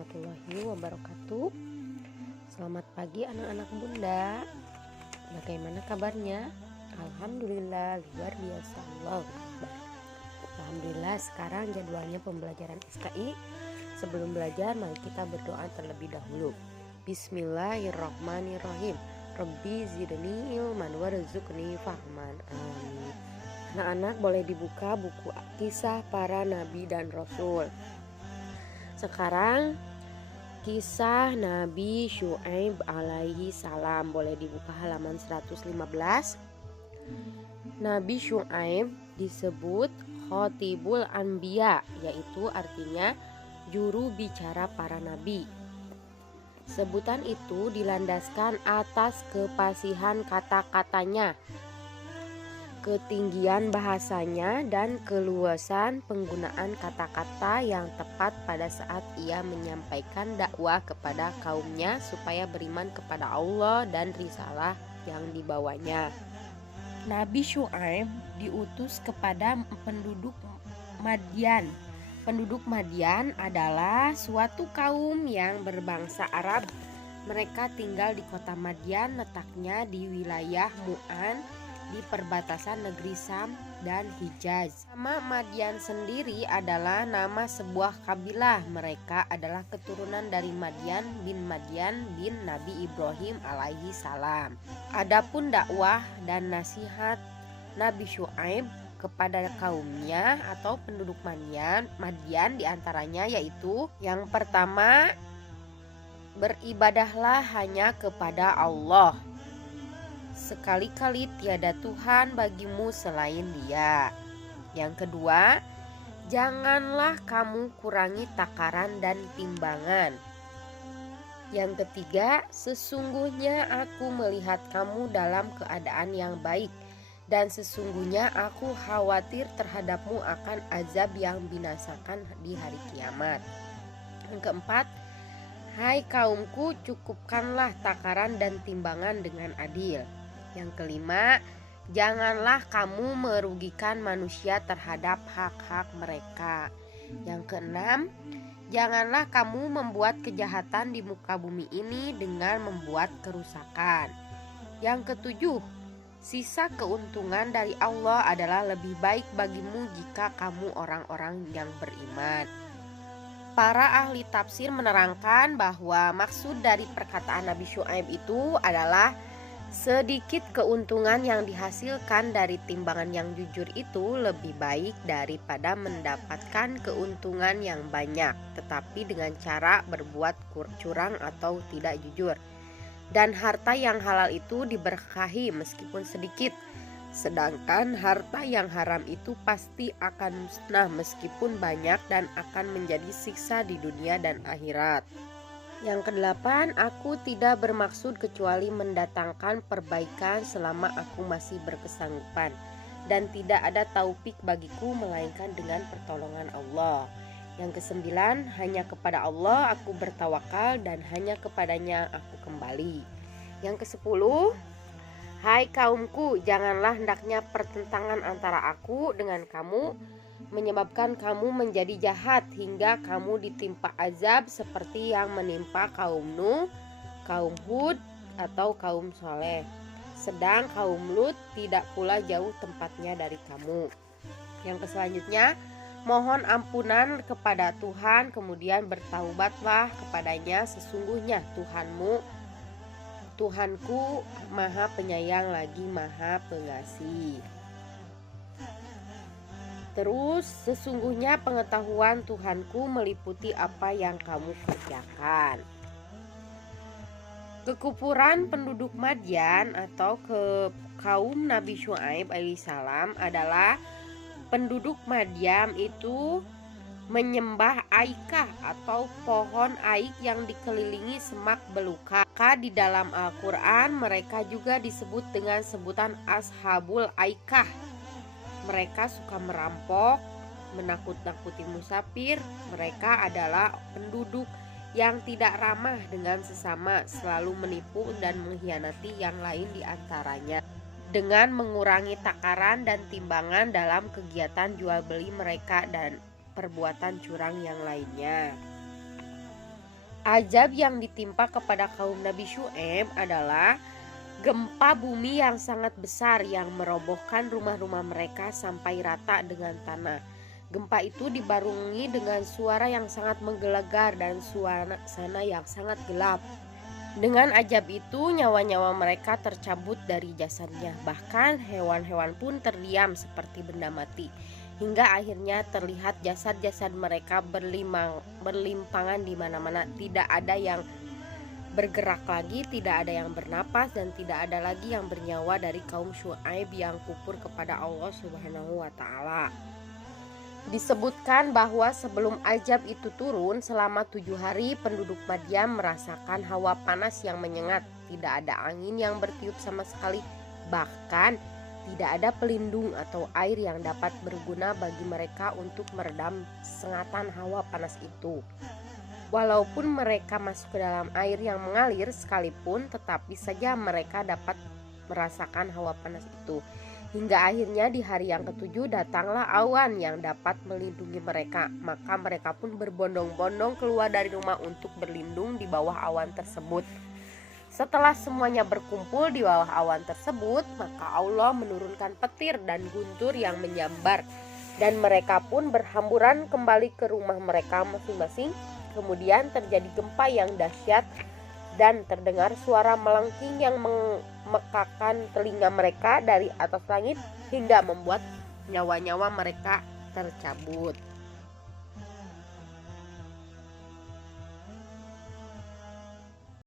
warahmatullahi wabarakatuh. Selamat pagi anak-anak bunda. Bagaimana kabarnya? Alhamdulillah luar biasa. Allahu Akbar. Alhamdulillah sekarang jadwalnya pembelajaran SKI. Sebelum belajar mari kita berdoa terlebih dahulu. Bismillahirrahmanirrahim. Rabbi zidni ilman warzuqni fahman. Amin. Anak-anak boleh dibuka buku kisah para nabi dan rasul. Sekarang kisah Nabi Syu'aib alaihi salam, boleh dibuka halaman 115. Nabi Syu'aib disebut Khotibul Anbiya, yaitu artinya juru bicara para nabi. Sebutan itu dilandaskan atas kefasihan kata-katanya, ketinggian bahasanya, dan keluasan penggunaan kata-kata yang tepat pada saat ia menyampaikan dakwah kepada kaumnya supaya beriman kepada Allah dan risalah yang dibawanya. Nabi Syu'aib diutus kepada penduduk Madyan. Penduduk Madyan adalah suatu kaum yang berbangsa Arab. Mereka tinggal di kota Madyan, letaknya di wilayah Mu'an, di perbatasan negeri Sam dan Hijaz. Nama Madyan sendiri adalah nama sebuah kabilah. Mereka adalah keturunan dari Madyan bin Nabi Ibrahim alaihi salam. Adapun dakwah dan nasihat Nabi Syu'aib kepada kaumnya atau penduduk Madyan diantaranya yaitu yang pertama, beribadahlah hanya kepada Allah. Sekali-kali tiada Tuhan bagimu selain Dia. Yang kedua, janganlah kamu kurangi takaran dan timbangan. Yang ketiga, sesungguhnya aku melihat kamu dalam keadaan yang baik, dan sesungguhnya aku khawatir terhadapmu akan azab yang binasakan di hari kiamat. Yang keempat, hai kaumku, cukupkanlah takaran dan timbangan dengan adil. Yang kelima, janganlah kamu merugikan manusia terhadap hak-hak mereka. Yang keenam, janganlah kamu membuat kejahatan di muka bumi ini dengan membuat kerusakan. Yang ketujuh, sisa keuntungan dari Allah adalah lebih baik bagimu jika kamu orang-orang yang beriman. Para ahli tafsir menerangkan bahwa maksud dari perkataan Nabi Syu'aib itu adalah sedikit keuntungan yang dihasilkan dari timbangan yang jujur itu lebih baik daripada mendapatkan keuntungan yang banyak tetapi dengan cara berbuat curang atau tidak jujur. Dan harta yang halal itu diberkahi meskipun sedikit, sedangkan harta yang haram itu pasti akan musnah meskipun banyak dan akan menjadi siksa di dunia dan akhirat. Yang kedelapan, aku tidak bermaksud kecuali mendatangkan perbaikan selama aku masih berkesanggupan, dan tidak ada taufik bagiku melainkan dengan pertolongan Allah. Yang kesembilan, hanya kepada Allah aku bertawakal dan hanya kepadanya aku kembali. Yang kesepuluh, hai kaumku, janganlah hendaknya pertentangan antara aku dengan kamu menyebabkan kamu menjadi jahat hingga kamu ditimpa azab seperti yang menimpa kaum Nuh, kaum Hud, atau kaum Saleh. Sedang kaum Lut tidak pula jauh tempatnya dari kamu. Yang selanjutnya, mohon ampunan kepada Tuhan, kemudian bertaubatlah kepadanya, sesungguhnya Tuhanku Maha Penyayang lagi Maha Pengasih. Terus, sesungguhnya pengetahuan Tuhanku meliputi apa yang kamu kerjakan. Kekufuran penduduk Madyan atau kaum Nabi Syu'aib alaihissalam adalah penduduk Madyan itu menyembah aikah atau pohon aik yang dikelilingi semak belukar. Di dalam Al-Quran mereka juga disebut dengan sebutan Ashabul Aikah. Mereka suka merampok, menakut-nakuti musafir. Mereka adalah penduduk yang tidak ramah dengan sesama, selalu menipu dan mengkhianati yang lain di antaranya dengan mengurangi takaran dan timbangan dalam kegiatan jual beli mereka dan perbuatan curang yang lainnya. Azab yang ditimpa kepada kaum Nabi Syu'aib adalah gempa bumi yang sangat besar yang merobohkan rumah-rumah mereka sampai rata dengan tanah. Gempa itu dibarungi dengan suara yang sangat menggelegar dan suasana yang sangat gelap. Dengan azab itu nyawa-nyawa mereka tercabut dari jasadnya. Bahkan hewan-hewan pun terdiam seperti benda mati. Hingga akhirnya terlihat jasad-jasad mereka berlimpangan di mana-mana. Tidak ada yang bergerak lagi, tidak ada yang bernapas, dan tidak ada lagi yang bernyawa dari kaum Syu'aib yang kufur kepada Allah Subhanahu wa Ta'ala. Disebutkan bahwa sebelum azab itu turun selama 7 hari penduduk Madian merasakan hawa panas yang menyengat. Tidak ada angin yang bertiup sama sekali, bahkan tidak ada pelindung atau air yang dapat berguna bagi mereka untuk meredam sengatan hawa panas itu. Walaupun mereka masuk ke dalam air yang mengalir sekalipun, tetapi saja mereka dapat merasakan hawa panas itu. Hingga akhirnya di hari yang ke-7 datanglah awan yang dapat melindungi mereka. Maka mereka pun berbondong-bondong keluar dari rumah untuk berlindung di bawah awan tersebut. Setelah semuanya berkumpul di bawah awan tersebut, maka Allah menurunkan petir dan guntur yang menyambar. Dan mereka pun berhamburan kembali ke rumah mereka masing-masing. Kemudian terjadi gempa yang dahsyat dan terdengar suara melengking yang memekakan telinga mereka dari atas langit hingga membuat nyawa-nyawa mereka tercabut.